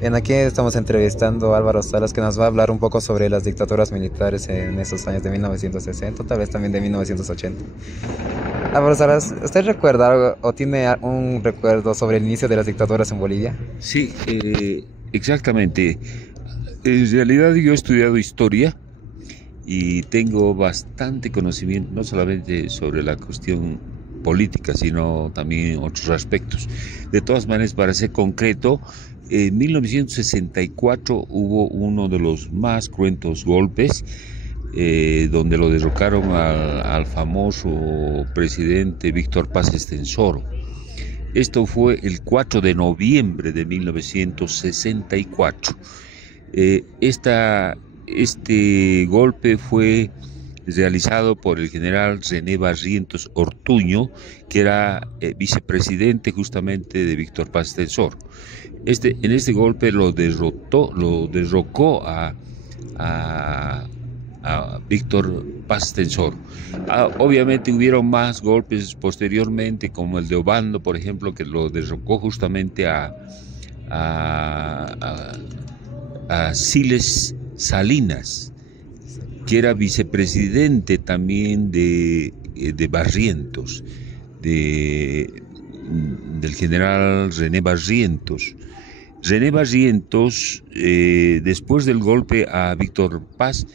Bien, aquí estamos entrevistando a Álvaro Salas, que nos va a hablar un poco sobre las dictaduras militares en esos años de 1960, tal vez también de 1980. Álvaro Salas, ¿usted recuerda algo, o tiene un recuerdo sobre el inicio de las dictaduras en Bolivia? Sí, exactamente. En realidad yo he estudiado historia y tengo bastante conocimiento, no solamente sobre la cuestión política, sino también otros aspectos. De todas maneras, para ser concreto, en 1964 hubo uno de los más cruentos golpes, donde lo derrocaron al famoso presidente Víctor Paz Estenssoro. Esto fue el 4 de noviembre de 1964. Este golpe fue realizado por el general René Barrientos Ortuño, que era vicepresidente justamente de Víctor Paz Estenssoro. En este golpe lo derrocó a Víctor Paz Estenssoro. Obviamente hubieron más golpes posteriormente, como el de Obando, por ejemplo, que lo derrocó justamente a Siles Salinas, que era vicepresidente también de Barrientos, del general René Barrientos. René Barrientos, después del golpe a Víctor Paz,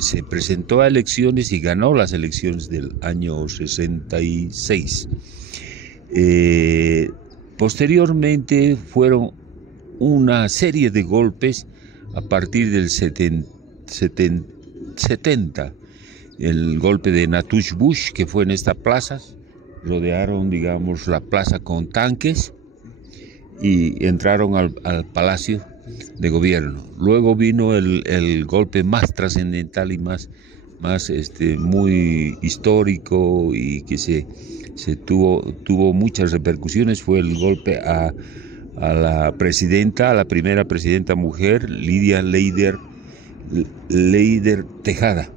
se presentó a elecciones y ganó las elecciones del año 66. Posteriormente fueron una serie de golpes a partir del 70. El golpe de Natush Bush, que fue en esta plaza, rodearon, digamos, la plaza con tanques y entraron al Palacio de Gobierno. Luego vino el golpe más trascendental y más muy histórico, y que tuvo muchas repercusiones. Fue el golpe a la primera presidenta mujer, Lidia Leider Tejada.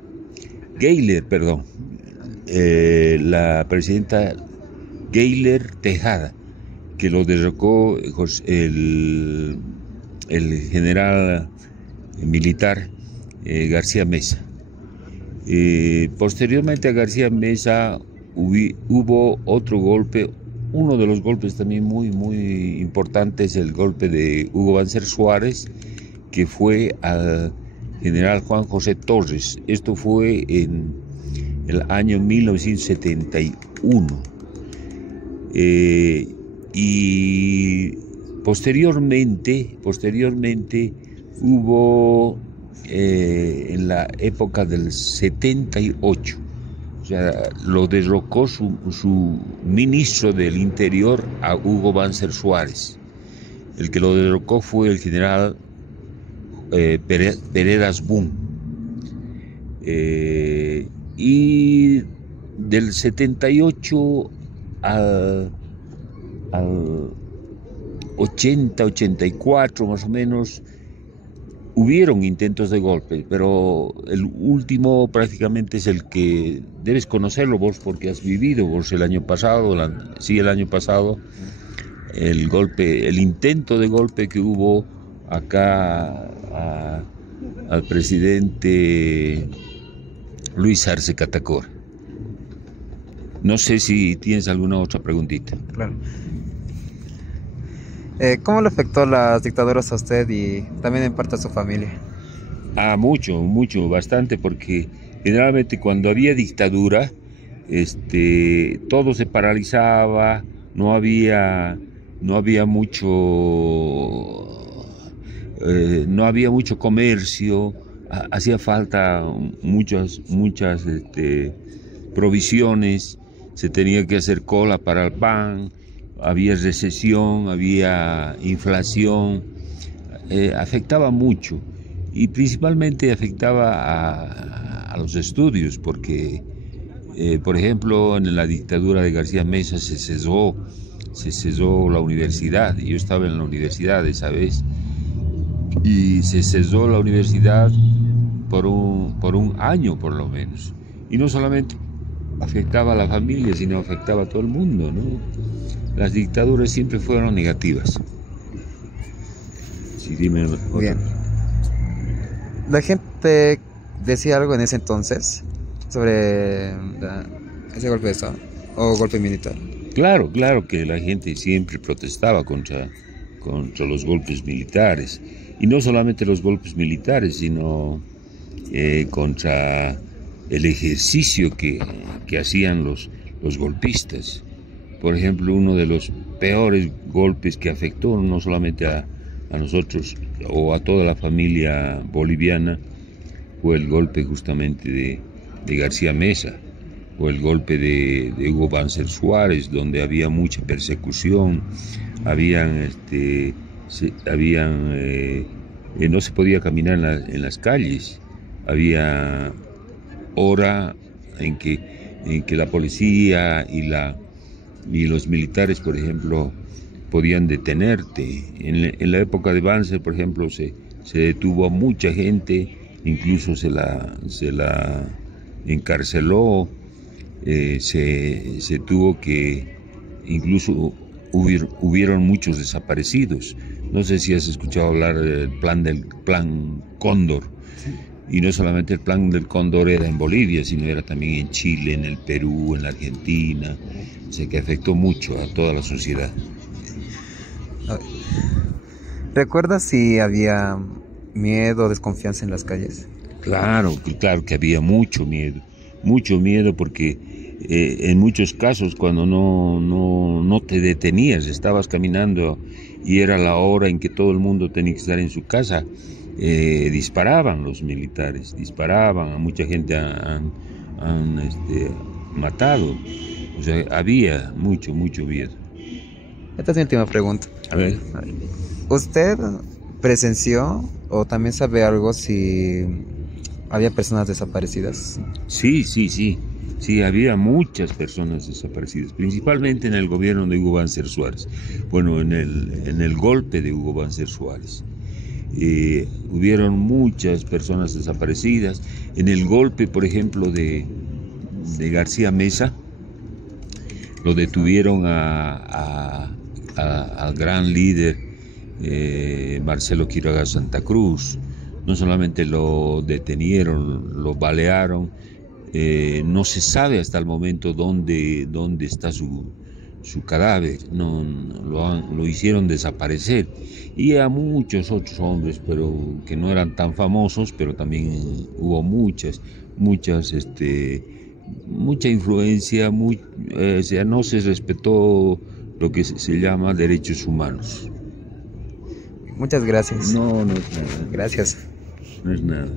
Gayler, perdón. La presidenta Gayler Tejada, que lo derrocó el general militar García Meza. Posteriormente a García Meza hubo otro golpe. Uno de los golpes también muy importantes, el golpe de Hugo Banzer Suárez, que fue al general Juan José Torres. Esto fue en el año 1971. Y posteriormente hubo en la época del 78, o sea, lo derrocó su ministro del Interior a Hugo Banzer Suárez. El que lo derrocó fue el general Peredas Boom. Y del 78 al 80-84 más o menos, hubieron intentos de golpe, pero el último prácticamente es el que debes conocerlo vos, porque has vivido vos el año pasado, el intento de golpe que hubo acá al presidente Luis Arce Catacora. No sé si tienes alguna otra preguntita. Claro. ¿Cómo le afectó las dictaduras a usted y también en parte a su familia? Mucho, bastante, porque generalmente cuando había dictadura, todo se paralizaba, no había mucho comercio, hacía falta muchas provisiones, se tenía que hacer cola para el pan, había recesión, había inflación, afectaba mucho, y principalmente afectaba a los estudios, porque, por ejemplo, en la dictadura de García Meza se cesó la universidad. Yo estaba en la universidad esa vez, y se cesó la universidad por un año por lo menos, y no solamente afectaba a la familia, sino afectaba a todo el mundo, ¿no? las dictaduras siempre fueron negativas. Sí, dime otra. Bien. La gente decía algo en ese entonces sobre ese golpe de Estado o golpe militar. Claro, claro que la gente siempre protestaba contra los golpes militares. Y no solamente los golpes militares, sino contra el ejercicio que hacían los golpistas. Por ejemplo, uno de los peores golpes que afectó no solamente a nosotros o a toda la familia boliviana fue el golpe justamente de García Meza, o el golpe de Hugo Banzer Suárez, donde había mucha persecución, no se podía caminar en las calles, había hora en que la policía y los militares, por ejemplo, podían detenerte. En la época de Banzer, por ejemplo, se detuvo a mucha gente, incluso se la encarceló, se tuvo que, incluso hubieron muchos desaparecidos. No sé si has escuchado hablar del plan Cóndor. Y no solamente el plan del Cóndor era en Bolivia, sino era también en Chile, en el Perú, en la Argentina. O sea, que afectó mucho a toda la sociedad. ¿Recuerdas si había miedo o desconfianza en las calles? Claro que había mucho miedo porque en muchos casos cuando no te detenías, estabas caminando y era la hora en que todo el mundo tenía que estar en su casa, disparaban los militares, a mucha gente han matado. O sea, había mucho miedo. Esta es mi última pregunta. A ver. ¿Usted presenció o también sabe algo si había personas desaparecidas? Sí, había muchas personas desaparecidas, principalmente en el gobierno de Hugo Banzer Suárez. Bueno, en el golpe de Hugo Banzer Suárez. Hubieron muchas personas desaparecidas. En el golpe, por ejemplo, de García Meza, lo detuvieron al gran líder Marcelo Quiroga Santa Cruz. No solamente lo detenieron, lo balearon. No se sabe hasta el momento dónde está su cadáver. Lo hicieron desaparecer. Y a muchos otros hombres, pero que no eran tan famosos, pero también hubo mucha influencia, o sea, no se respetó lo que se llama derechos humanos. Muchas gracias. No es nada. Gracias. No es nada.